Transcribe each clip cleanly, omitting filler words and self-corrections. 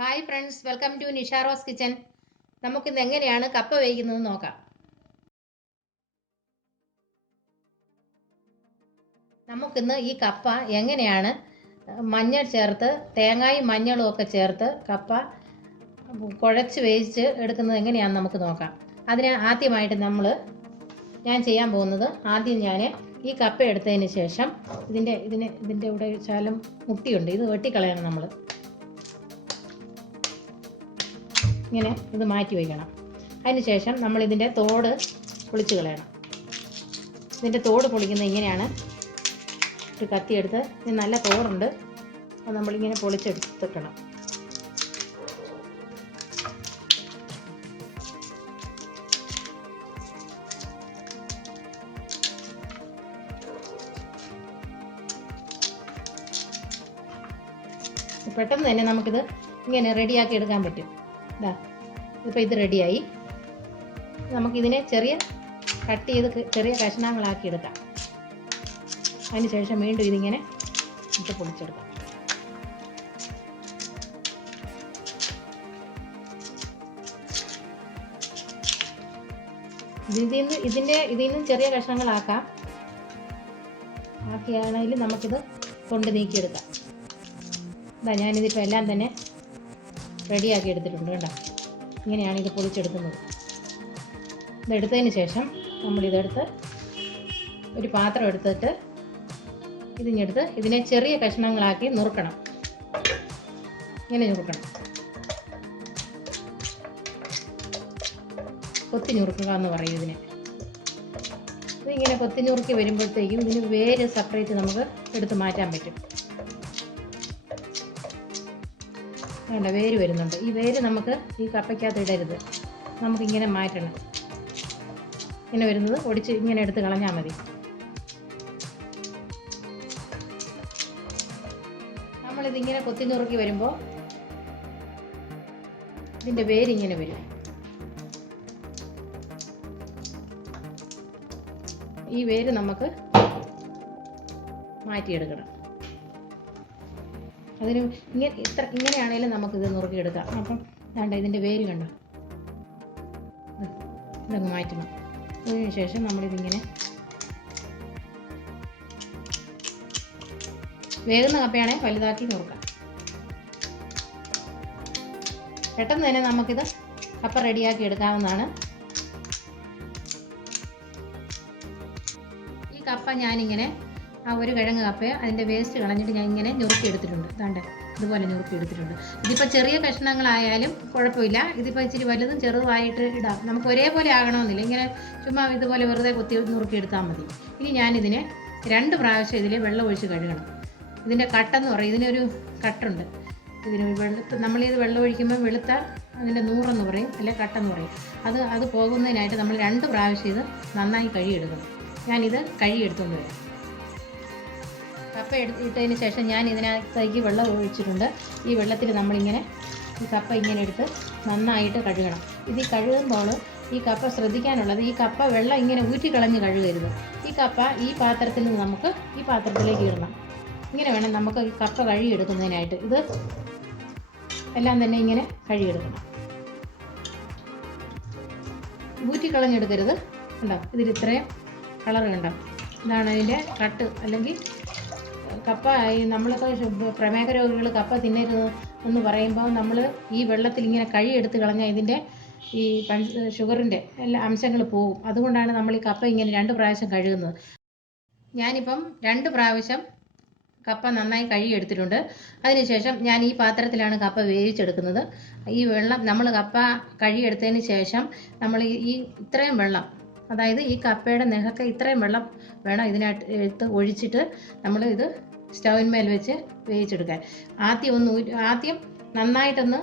Hi friends, welcome to Nisharose kitchen. നമുക്കിന്ന് എങ്ങനെയാണ് കപ്പ വേവിക്കുന്നത് നോക്കാം. നമുക്കിന്ന് ഈ കപ്പ എങ്ങനെയാണ് മഞ്ഞൾ ചേർത്ത് തേങ്ങായും മഞ്ഞളും ഒക്കെ ചേർത്ത് കപ്പ കുഴച്ച് വേവിച്ച് എടുക്കുന്നത് എങ്ങനെയാണെന്ന് നമുക്ക് നോക്കാം. അതിന് ആദ്യമായിട്ട് ഞാൻ ചെയ്യാൻ പോകുന്നത്, ആദ്യം ഞാൻ ഈ കപ്പ എടുത്തതിന് ശേഷം ഇതിൻ്റെ ഇവിടെ ശകലം മുട്ടിയുണ്ട്, ഇത് വെട്ടിക്കളയണം. നമ്മൾ ഇങ്ങനെ ഇത് മാറ്റി വയ്ക്കണം. അതിന് ശേഷം നമ്മൾ ഇതിൻ്റെ തോട് പൊളിച്ച് കളയണം. ഇതിൻ്റെ തോട് പൊളിക്കുന്നത് ഇങ്ങനെയാണ്. ഒരു കത്തിയെടുത്ത്, ഇത് നല്ല തോടുണ്ട്, അത് നമ്മളിങ്ങനെ പൊളിച്ചെടുത്തിക്കണം. പെട്ടെന്ന് തന്നെ നമുക്കിത് ഇങ്ങനെ റെഡിയാക്കി എടുക്കാൻ പറ്റും. ഇപ്പോൾ ഇത് റെഡിയായി. നമുക്കിതിനെ കട്ട് ചെയ്ത് ചെറിയ കഷ്ണങ്ങളാക്കി എടുക്കാം. അതിന് ശേഷം വീണ്ടും ഇതിങ്ങനെ ഇട്ട് പൊളിച്ചെടുക്കാം. ഇതിൽ നിന്നും ചെറിയ കഷ്ണങ്ങളാക്കാം. ആക്കിയാണെങ്കിൽ നമുക്കിത് കൊണ്ട് നീക്കിയെടുക്കാം. ഞാനിതിപ്പോൾ എല്ലാം തന്നെ റെഡിയാക്കി എടുത്തിട്ടുണ്ട്. കേട്ടോ, ഇങ്ങനെയാണ് ഇത് പൊളിച്ചെടുക്കുന്നത്. ഇതെടുത്തതിന് ശേഷം നമ്മളിതെടുത്ത് ഒരു പാത്രം എടുത്തിട്ട് ഇതിനെ ചെറിയ കഷ്ണങ്ങളാക്കി നുറുക്കണം. ഇങ്ങനെ നുറുക്കണം, കൊത്തി നുറുക്കുക എന്ന് പറയും ഇതിനെ. ഇതിങ്ങനെ കൊത്തി നുറുക്കി വരുമ്പോഴത്തേക്കും ഇതിന് വേര് സെപ്പറേറ്റ് നമുക്ക് എടുത്ത് മാറ്റാൻ പറ്റും. വേണ്ട, വേര് വരുന്നുണ്ട്. ഈ വേര് നമുക്ക് ഈ കപ്പയ്ക്കകത്ത് ഇടരുത്, നമുക്കിങ്ങനെ മാറ്റണം. ഇങ്ങനെ വരുന്നത് ഒടിച്ച് ഇങ്ങനെ എടുത്ത് കളഞ്ഞാൽ മതി. നമ്മളിതിങ്ങനെ കൊത്തി നുറുക്കി വരുമ്പോൾ ഇതിൻ്റെ വേരിങ്ങനെ വരും. ഈ വേര് നമുക്ക് മാറ്റിയെടുക്കണം. അതിന് ഇങ്ങനെയാണെങ്കിലും നമുക്കിത് നുറുക്കിയെടുക്കാം. അപ്പം വേണ്ട, ഇതിൻ്റെ വേര് കണ്ടോ, ഇതങ്ങ് മാറ്റണം. അതിന് ശേഷം നമ്മളിതിങ്ങനെ വേകുന്ന കപ്പയാണെങ്കിൽ വലുതാക്കി നുറുക്കാം. പെട്ടെന്ന് തന്നെ നമുക്കിത് കപ്പ റെഡിയാക്കി എടുക്കാവുന്നതാണ്. ഈ കപ്പ ഞാനിങ്ങനെ ഒരു കിഴങ്ങ് കപ്പയോ അതിൻ്റെ വേസ്റ്റ് കളഞ്ഞിട്ട് ഞാൻ ഇങ്ങനെ ഞുറുക്കിയെടുത്തിട്ടുണ്ട്. ഇതുപോലെ ഞുറുക്കിയെടുത്തിട്ടുണ്ട്. ഇതിപ്പോൾ ചെറിയ കഷ്ണങ്ങളായാലും കുഴപ്പമില്ല. ഇതിപ്പോൾ ഇച്ചിരി വലുതും ചെറുതുമായിട്ട് ഇടാം. നമുക്ക് ഒരേപോലെ ആകണമെന്നില്ല. ഇങ്ങനെ ചുമ്മാ ഇതുപോലെ വെറുതെ കൊത്തി നുറുക്കിയെടുത്താൽ മതി. ഇനി ഞാനിതിനെ 2 പ്രാവശ്യം ഇതിൽ വെള്ളം ഒഴിച്ച് കഴുകണം. ഇതിൻ്റെ കട്ടെന്ന് പറയും, ഇതിനൊരു കട്ടുണ്ട്. നമ്മളിത് വെള്ളം ഒഴിക്കുമ്പോൾ വെളുത്ത അതിൻ്റെ നൂറെന്ന് പറയും, അല്ലെ കട്ടെന്ന് പറയും. അത് പോകുന്നതിനായിട്ട് നമ്മൾ 2 പ്രാവശ്യം ഇത് നന്നായി കഴുകിയെടുക്കണം. ഞാനിത് കഴുകിയെടുത്തുകൊണ്ട് വരാം. കപ്പ ഇട്ടതിന് ശേഷം ഞാൻ ഇതിനകത്തേക്ക് വെള്ളം ഒഴിച്ചിട്ടുണ്ട്. ഈ വെള്ളത്തിൽ നമ്മളിങ്ങനെ ഈ കപ്പ ഇങ്ങനെ എടുത്ത് നന്നായിട്ട് കഴുകണം. ഇത് കഴുകുമ്പോൾ ഈ കപ്പ ശ്രദ്ധിക്കാനുള്ളത്, ഈ കപ്പ വെള്ളം ഇങ്ങനെ ഊറ്റിക്കളഞ്ഞ് കഴുകരുത്. ഈ കപ്പ ഈ പാത്രത്തിൽ നിന്ന് നമുക്ക് ഈ പാത്രത്തിലേക്ക് ഇടണം. ഇങ്ങനെ വേണം നമുക്ക് ഈ കപ്പ കഴുകിയെടുക്കുന്നതിനായിട്ട്. ഇത് എല്ലാം തന്നെ ഇങ്ങനെ കഴുകിയെടുക്കണം. ഊറ്റിക്കളഞ്ഞെടുക്കരുത്. ഉണ്ടോ, ഇതിൽ ഇത്രയും കളർ കണ്ടോ, ഇതാണ് അതിൻ്റെ കട്ട്. അല്ലെങ്കിൽ കപ്പ, നമ്മളൊക്കെ പ്രമേഹ രോഗികൾ കപ്പ തിന്നരുത് എന്ന് പറയുമ്പോൾ നമ്മൾ ഈ വെള്ളത്തിൽ ഇങ്ങനെ കഴുകിയെടുത്ത് കളഞ്ഞാൽ ഇതിൻ്റെ ഈ ഷുഗറിൻ്റെ എല്ലാ അംശങ്ങൾ പോകും. അതുകൊണ്ടാണ് നമ്മൾ ഈ കപ്പ ഇങ്ങനെ 2 പ്രാവശ്യം കഴുകുന്നത്. ഞാനിപ്പം 2 പ്രാവശ്യം കപ്പ നന്നായി കഴുകിയെടുത്തിട്ടുണ്ട്. അതിനുശേഷം ഞാൻ ഈ പാത്രത്തിലാണ് കപ്പ വേവിച്ചെടുക്കുന്നത്. ഈ വെള്ളം നമ്മൾ കപ്പ കഴുകിയെടുത്തതിന് ശേഷം നമ്മൾ ഈ ഇത്രയും വെള്ളം, അതായത് ഈ കപ്പയുടെ നെഹക്ക് ഇത്രയും വെള്ളം വേണം ഇതിനകത്ത് ഒഴിച്ചിട്ട് നമ്മൾ ഇത് സ്റ്റൗവിന്മേൽ വെച്ച് വേവിച്ചെടുക്കാൻ. ആദ്യം നന്നായിട്ടൊന്ന്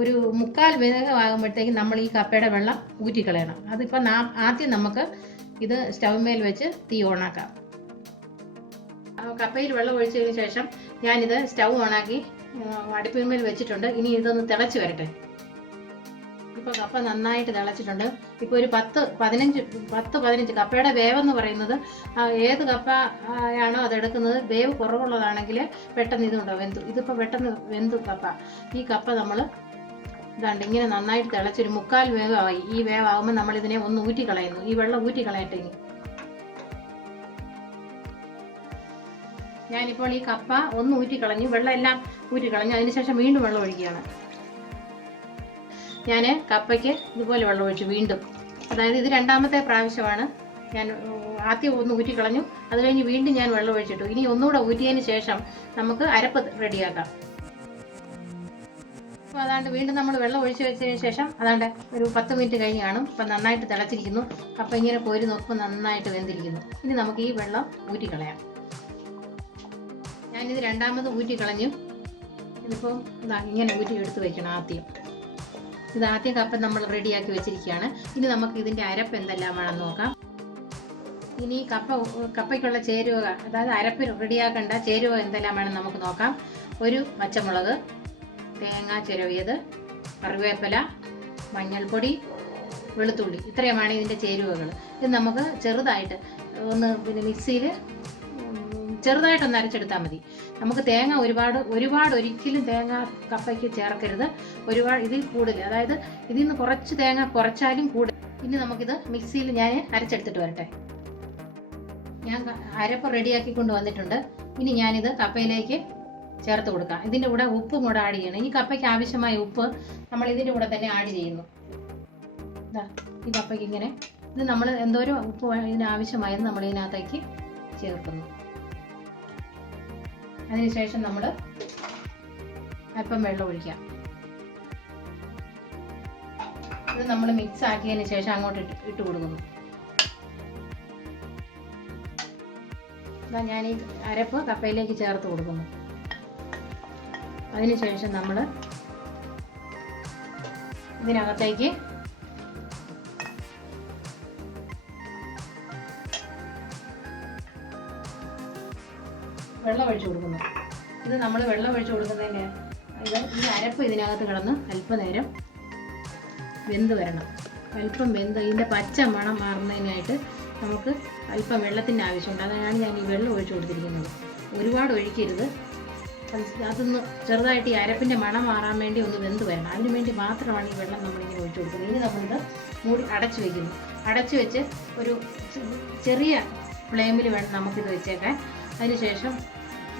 ഒരു 3/4 വേഗമാകുമ്പോഴത്തേക്കും നമ്മൾ ഈ കപ്പയുടെ വെള്ളം ഊറ്റിക്കളയണം. അതിപ്പോൾ ആദ്യം നമുക്ക് ഇത് സ്റ്റൗവിന്മേൽ വെച്ച് തീ ഓണാക്കാം. കപ്പയിൽ വെള്ളം ഒഴിച്ചതിന് ശേഷം ഞാനിത് സ്റ്റൗ ഓണാക്കി അടുപ്പിന്മേൽ വെച്ചിട്ടുണ്ട്. ഇനി ഇതൊന്ന് തിളച്ച് വരട്ടെ. ഇപ്പോൾ കപ്പ നന്നായിട്ട് തിളച്ചിട്ടുണ്ട്. ഇപ്പോൾ ഒരു 10-15 കപ്പയുടെ വേവെന്ന് പറയുന്നത് ഏത് കപ്പ ആണോ അതെടുക്കുന്നത്, വേവ് കുറവുള്ളതാണെങ്കിൽ പെട്ടെന്ന് ഇതുണ്ടാവും വെന്തു. ഇതിപ്പോൾ പെട്ടെന്ന് വെന്തു കപ്പ. ഈ കപ്പ നമ്മൾ ഇതാണ്ട് ഇങ്ങനെ നന്നായിട്ട് തിളച്ചൊരു 3/4 വേവായി. ഈ വേവാകുമ്പോൾ നമ്മളിതിനെ ഒന്ന് ഊറ്റി കളയുന്നു. ഈ വെള്ളം ഊറ്റി കളയട്ടെ. ഇനി ഞാനിപ്പോൾ ഈ കപ്പ ഒന്ന് ഊറ്റി കളഞ്ഞു, വെള്ളം എല്ലാം ഊറ്റി കളഞ്ഞു. അതിനുശേഷം വീണ്ടും വെള്ളം ഒഴിക്കുകയാണ്. ഞാൻ കപ്പയ്ക്ക് ഇതുപോലെ വെള്ളം ഒഴിച്ചു വീണ്ടും. അതായത് ഇത് രണ്ടാമത്തെ പ്രാവശ്യമാണ്. ഞാൻ ആദ്യം ഒന്ന് ഊറ്റി കളഞ്ഞു, അത് കഴിഞ്ഞ് വീണ്ടും ഞാൻ വെള്ളം ഒഴിച്ചിട്ടു. ഇനി ഒന്നുകൂടെ ഊറ്റിയതിന് ശേഷം നമുക്ക് അരപ്പ് റെഡിയാക്കാം. അപ്പോൾ അതാണ്ട് വീണ്ടും നമ്മൾ വെള്ളം ഒഴിച്ച് വെച്ചതിന് ശേഷം അതാണ്ട് ഒരു 10 മിനിറ്റ് കഴിഞ്ഞ് കാണും. അപ്പം നന്നായിട്ട് തിളച്ചിരിക്കുന്നു. കപ്പ ഇങ്ങനെ കോരി നോക്കുമ്പോൾ നന്നായിട്ട് വെന്തിരിക്കുന്നു. ഇനി നമുക്ക് ഈ വെള്ളം ഊറ്റിക്കളയാം. ഞാനിത് രണ്ടാമത് ഊറ്റി കളഞ്ഞു. ഇതിപ്പോൾ ഇങ്ങനെ ഊറ്റി എടുത്ത് വെക്കണം ആദ്യം. ഇത് ആദ്യം കപ്പ നമ്മൾ റെഡിയാക്കി വെച്ചിരിക്കുകയാണ്. ഇനി നമുക്ക് ഇതിൻ്റെ അരപ്പ് എന്തെല്ലാം വേണമെന്ന് നോക്കാം. ഇനി കപ്പയ്ക്കുള്ള ചേരുവ, അതായത് അരപ്പ് റെഡിയാക്കേണ്ട ചേരുവ എന്തെല്ലാം വേണം നമുക്ക് നോക്കാം. ഒരു പച്ചമുളക്, തേങ്ങ ചിരവിയത്, കറിവേപ്പില, മഞ്ഞൾപ്പൊടി, വെളുത്തുള്ളി, ഇത്രയുമാണ് ഇതിൻ്റെ ചേരുവകൾ. ഇത് നമുക്ക് ചെറുതായിട്ട് ഒന്ന് മിക്സിയിൽ ചെറുതായിട്ടൊന്ന് അരച്ചെടുത്താൽ മതി. നമുക്ക് തേങ്ങ ഒരുപാട് ഒരിക്കലും തേങ്ങ കപ്പയ്ക്ക് ചേർക്കരുത്. ഒരുപാട് ഇതിൽ കൂടുതൽ, അതായത് ഇതിൽ നിന്ന് കുറച്ച് തേങ്ങ കുറച്ചാലും കൂടുതൽ. ഇനി നമുക്കിത് മിക്സിയിൽ ഞാൻ അരച്ചെടുത്തിട്ട് വരട്ടെ. ഞാൻ അരപ്പ് റെഡിയാക്കി കൊണ്ട് വന്നിട്ടുണ്ട്. ഇനി ഞാനിത് കപ്പയിലേക്ക് ചേർത്ത് കൊടുക്കാം. ഇതിൻ്റെ കൂടെ ഉപ്പും കൂടെ ആഡ് ചെയ്യണം. ഈ കപ്പയ്ക്ക് ആവശ്യമായ ഉപ്പ് നമ്മൾ ഇതിൻ്റെ കൂടെ തന്നെ ആഡ് ചെയ്യുന്നു. ഈ കപ്പയ്ക്ക് ഇങ്ങനെ ഇത് നമ്മൾ എന്തോരം ഉപ്പ് ഇതിന് ആവശ്യമായത് നമ്മൾ ഇതിനകത്തേക്ക് ചേർക്കുന്നു. അതിനുശേഷം നമ്മൾ അല്പം വെള്ളം ഒഴിക്കാം. ഇത് നമ്മൾ മിക്സ് ആക്കിയതിന് ശേഷം അങ്ങോട്ട് ഇട്ട് കൊടുക്കുന്നു. ഞാൻ ഈ അരപ്പ് കപ്പയിലേക്ക് ചേർത്ത് കൊടുക്കുന്നു. അതിനുശേഷം നമ്മൾ ഇതിനകത്തേക്ക് വെള്ളം ഒഴിച്ചു കൊടുക്കുന്നു. ഇത് നമ്മൾ വെള്ളം ഒഴിച്ചു കൊടുക്കുന്നതിന് ഈ അരപ്പ് ഇതിനകത്ത് കിടന്ന് അല്പനേരം വെന്ത് വരണം. അല്പം വെന്ത് ഇതിൻ്റെ പച്ച മണം മാറുന്നതിനായിട്ട് നമുക്ക് അല്പം വെള്ളത്തിൻ്റെ ആവശ്യമുണ്ട്. അതാണ് ഞാൻ ഈ വെള്ളം ഒഴിച്ചു കൊടുത്തിരിക്കുന്നത്. ഒരുപാട് ഒഴിക്കരുത്. അതൊന്ന് ചെറുതായിട്ട് ഈ അരപ്പിൻ്റെ മണം മാറാൻ വേണ്ടി ഒന്ന് വെന്ത് വരണം. അതിന് വേണ്ടി മാത്രമാണ് ഈ വെള്ളം നമ്മളിങ്ങനെ ഒഴിച്ചു കൊടുക്കുന്നത്. ഇനി നമ്മളിത് മൂടി അടച്ചു വയ്ക്കുന്നു. അടച്ചു വെച്ച് ഒരു ചെറിയ ഫ്ലെയിമിൽ വേണം നമുക്കിത് വെച്ചേക്കാൻ. അതിനുശേഷം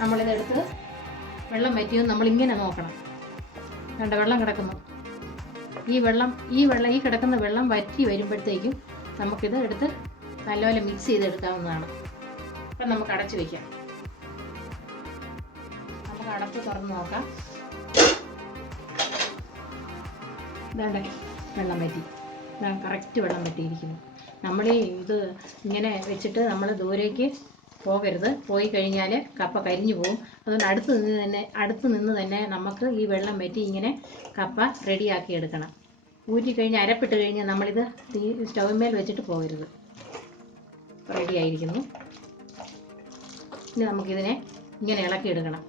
നമ്മളിതെടുത്ത് വെള്ളം വറ്റിയോ നമ്മളിങ്ങനെ നോക്കണം. കണ്ട വെള്ളം കിടക്കുന്നു. ഈ കിടക്കുന്ന വെള്ളം വറ്റി വരുമ്പോഴത്തേക്കും നമുക്കിത് എടുത്ത് നല്ലപോലെ മിക്സ് ചെയ്തെടുക്കാവുന്നതാണ്. അപ്പം നമുക്ക് അടച്ചു വയ്ക്കാം. നമുക്ക് അടപ്പ് തുറന്ന് നോക്കാം. ഇതാണ്ട് വെള്ളം വറ്റി, കറക്റ്റ് വെള്ളം വറ്റിയിരിക്കുന്നു. നമ്മൾ ഇത് ഇങ്ങനെ വെച്ചിട്ട് നമ്മൾ ദൂരേക്ക് പോകരുത്. പോയി കഴിഞ്ഞാൽ കപ്പ കരിഞ്ഞു പോകും. അതുകൊണ്ട് അടുത്ത് നിന്ന് തന്നെ നമുക്ക് ഈ വെള്ളം വറ്റി ഇങ്ങനെ കപ്പ റെഡിയാക്കി എടുക്കണം. ഊറ്റി കഴിഞ്ഞ് അരപ്പിട്ട് കഴിഞ്ഞാൽ നമ്മളിത് സ്റ്റൗവിന്മേൽ വെച്ചിട്ട് പോകരുത്. റെഡി ആയിരിക്കുന്നു. ഇനി നമുക്കിതിനെ ഇങ്ങനെ ഇളക്കിയെടുക്കണം.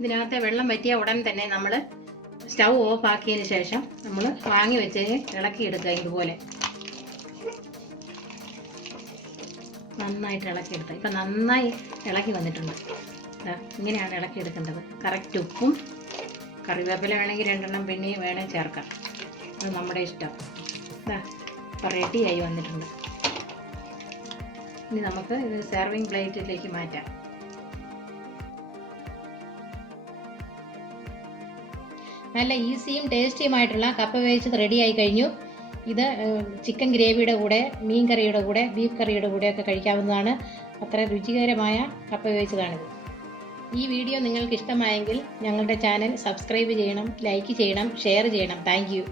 ഇതിനകത്തെ വെള്ളം വറ്റിയ ഉടൻ തന്നെ നമ്മൾ സ്റ്റൗ ഓഫ് ആക്കിയതിന് ശേഷം നമ്മൾ വാങ്ങി വെച്ചതിന് ഇളക്കിയെടുക്കുക. ഇതുപോലെ നന്നായിട്ട് ഇളക്കിയെടുക്കുക. ഇപ്പം നന്നായി ഇളക്കി വന്നിട്ടുണ്ട്. ഇങ്ങനെയാണ് ഇളക്കിയെടുക്കേണ്ടത്. കറക്റ്റ് ഉപ്പും കറിവേപ്പില വേണമെങ്കിൽ 2 പിന്നെ വേണമെങ്കിൽ ചേർക്കാം. അത് നമ്മുടെ ഇഷ്ടം. ഇപ്പം റെഡിയായി വന്നിട്ടുണ്ട്. ഇനി നമുക്ക് ഇത് സെർവിങ് പ്ലേറ്റിലേക്ക് മാറ്റാം. നല്ല ഈസിയും ടേസ്റ്റിയുമായിട്ടുള്ള കപ്പ വേവിച്ചത് റെഡിയായി കഴിഞ്ഞു. ഇത് ചിക്കൻ ഗ്രേവിയുടെ കൂടെ, മീൻ കറിയുടെ കൂടെ, ബീഫ് കറിയുടെ കൂടെയൊക്കെ കഴിക്കാവുന്നതാണ്. അത്ര രുചികരമായ കപ്പ വേവിച്ചതാണിത്. ഈ വീഡിയോ നിങ്ങൾക്ക് ഇഷ്ടമായെങ്കിൽ ഞങ്ങളുടെ ചാനൽ സബ്സ്ക്രൈബ് ചെയ്യണം, ലൈക്ക് ചെയ്യണം, ഷെയർ ചെയ്യണം. Thank you.